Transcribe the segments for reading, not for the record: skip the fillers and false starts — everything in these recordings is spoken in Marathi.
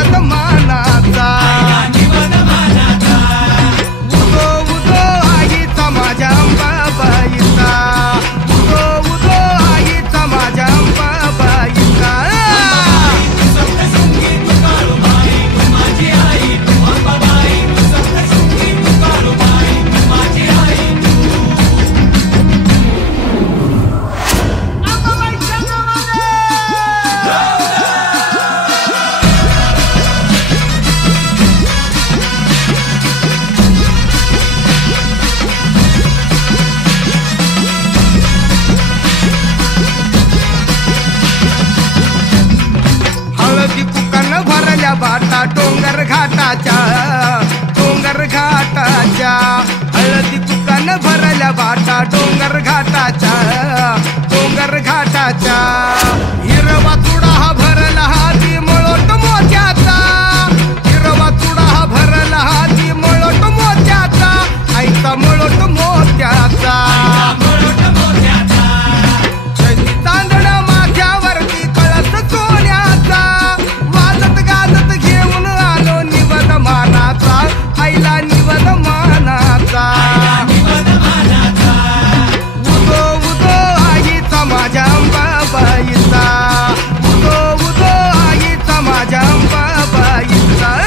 निवद मानाचा उदो उदो आईचा माझ्या अंबाबाईचा उदो उदो आईचा माझ्या अंबाबाईचा भरल्या बाटा डोंगर घाटाच्या हळदी कुकान भरल्या बाटा डोंगर घाटाच्या हिरवा चुडा हा भरला हाती मळोट मोत्याचा हिरवा चुडा हा भरला हाती मळोट मोत्याचा आईचा मळोट मोत्याचा चांदण माथ्यावरती कळस सोन्याचा घेऊन आलो निवद मानाचा आईला निवद मानाचा उदो उदो आईचा माझ्या अंबाबाईचा उदो उदो आईचा माझ्या अंबाबाईचा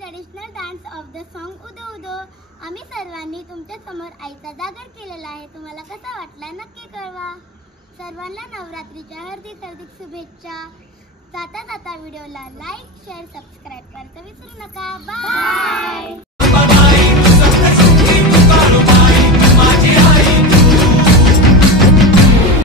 traditional dance of the song उदो उदो आम्ही सर्वांनी तुमच्या समोर आईचा जागर केलेला आहे. तुम्हाला कसा वाटला नक्की कळवा. सर्वांना नवरात्रीच्या हार्दिक शुभेच्छा. जाता जाता व्हिडिओला लाईक शेअर सबस्क्राईब करायचं विसरू नका. बाय.